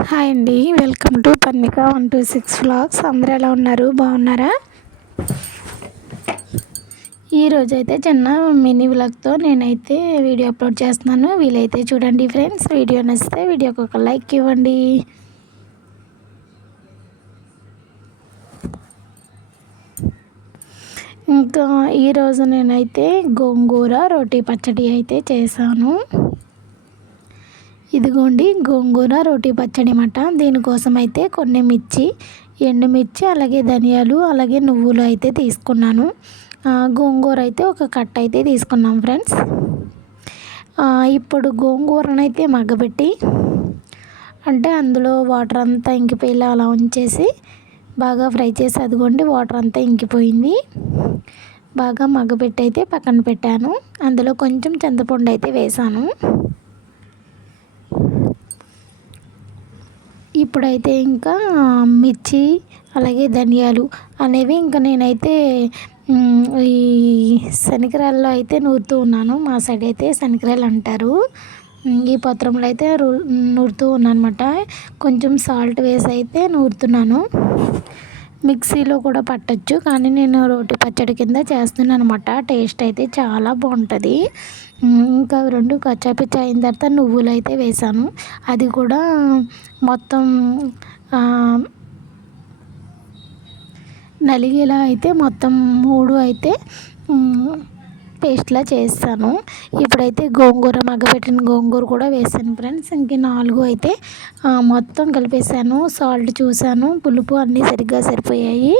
Hi అండి, welcome to Parnika 126 vlogs. అందరూ ఎలా ఉన్నారు? బాగున్నారా? ఈరోజు అయితే చిన్న మినీ వ్లాగ్తో నేనైతే వీడియో అప్లోడ్ చేస్తున్నాను. వీలైతే చూడండి ఫ్రెండ్స్. వీడియో నచ్చితే వీడియోకి ఒక లైక్ ఇవ్వండి. ఇంకా ఈరోజు నేనైతే గోంగూర రోటి పచ్చడి అయితే చేశాను. ఇదిగోండి గోంగూర రోటి పచ్చడి అన్నమాట. దీనికోసం అయితే కొన్ని మిర్చి, ఎండుమిర్చి, అలాగే ధనియాలు, అలాగే నువ్వులు అయితే తీసుకున్నాను. గోంగూర అయితే ఒక కట్ట అయితే తీసుకున్నాం ఫ్రెండ్స్. ఇప్పుడు గోంగూరనైతే మగ్గబెట్టి, అంటే అందులో వాటర్ అంతా ఇంకిపోయేలా అలా ఉంచేసి బాగా ఫ్రై చేసి, అదిగోండి వాటర్ అంతా ఇంకిపోయింది. బాగా మగ్గబెట్టి అయితే పక్కన పెట్టాను. అందులో కొంచెం చింతపండు అయితే వేసాను. ఇప్పుడైతే ఇంకా మిర్చి, అలాగే ధనియాలు అనేవి ఇంకా నేనైతే ఈ శనగరాల్లో అయితే నూరుతూ ఉన్నాను. మా సైడ్ అయితే శనగరాలు అంటారు. ఈ పత్రంలో అయితే నూరుతూ ఉన్నాను అనమాట. కొంచెం సాల్ట్ వేసి అయితే నూరుతున్నాను. మిక్సీలో కూడా పట్టచ్చు, కానీ నేను రోటి పచ్చడి కింద చేస్తున్నాను అనమాట. టేస్ట్ అయితే చాలా బాగుంటుంది. ఇంకా రెండు కచ్చాపిచ్చా అయిన తర్వాత నువ్వులు అయితే వేసాను. అది కూడా మొత్తం నలిగేలా అయితే మొత్తం 3 అయితే పేస్ట్లా చేస్తాను. ఇప్పుడైతే గోంగూర మగ్గబెట్టిన గోంగూర కూడా వేసాను ఫ్రెండ్స్. ఇంక 4 అయితే మొత్తం కలిపేసాను. సాల్ట్ చూసాను, పులుపు అన్నీ సరిగ్గా సరిపోయాయి.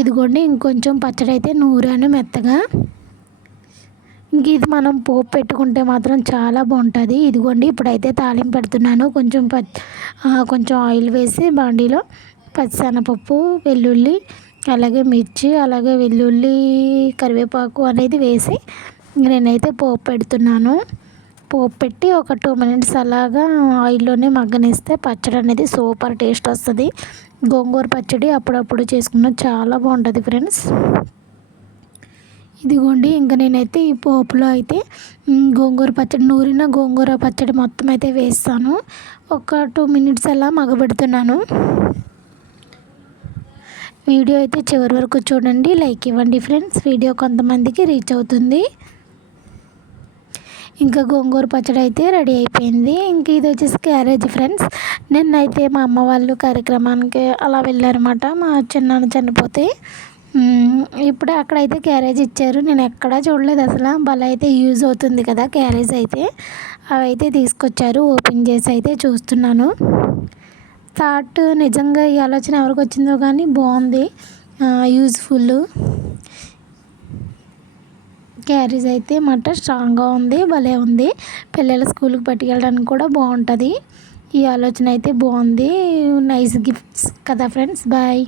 ఇదిగోండి ఇంకొంచెం పచ్చడి అయితే నూరాను మెత్తగా. ఇంక ఇది మనం పోపు పెట్టుకుంటే మాత్రం చాలా బాగుంటుంది. ఇదిగోండి ఇప్పుడైతే తాలింపు పెడుతున్నాను. కొంచెం ఆయిల్ వేసి బాండీలో పచ్చిశనగపప్పు, వెల్లుల్లి, అలాగే మిర్చి, అలాగే వెల్లుల్లి, కరివేపాకు అనేది వేసి నేనైతే పోపు పెడుతున్నాను. పోపు పెట్టి ఒక 2 మినిట్స్ అలాగా ఆయిల్లోనే మగ్గనిస్తే పచ్చడి అనేది సూపర్ టేస్ట్ వస్తుంది. గోంగూర పచ్చడి అప్పుడప్పుడు చేసుకున్న చాలా బాగుంటుంది ఫ్రెండ్స్. ఇదిగోండి ఇంకా నేనైతే ఈ పోపులో అయితే గోంగూర పచ్చడి, నూరిన గోంగూర పచ్చడి మొత్తం అయితే వేస్తాను. ఒక 2 మినిట్స్ అలా మగబెడుతున్నాను. వీడియో అయితే చివరి వరకు చూడండి, లైక్ ఇవ్వండి ఫ్రెండ్స్. వీడియో కొంతమందికి రీచ్ అవుతుంది. ఇంకా గోంగూర పచ్చడి అయితే రెడీ అయిపోయింది. ఇంక ఇది వచ్చేసి క్యారేజ్ ఫ్రెండ్స్. నిన్నైతే మా అమ్మ వాళ్ళు కార్యక్రమానికి అలా వెళ్ళారన్నమాట. మా చిన్నాన్న చనిపోతే ఇప్పుడే అక్కడైతే క్యారేజ్ ఇచ్చారు. నేను ఎక్కడా చూడలేదు అసలు. భలే అయితే యూజ్ అవుతుంది కదా క్యారేజ్ అయితే. అవి అయితే తీసుకొచ్చారు. ఓపెన్ చేసి అయితే చూస్తున్నాను. థాట్ నిజంగా ఈ ఆలోచన ఎవరికి వచ్చిందో కానీ బాగుంది, యూజ్ఫుల్. క్యారేజ్ అయితే మాట స్ట్రాంగ్గా ఉంది, భలే ఉంది. పిల్లల స్కూల్కి పట్టుకెళ్ళడానికి కూడా బాగుంటుంది. ఈ ఆలోచన అయితే బాగుంది. నైస్ గిఫ్ట్స్ కదా ఫ్రెండ్స్. బాయ్.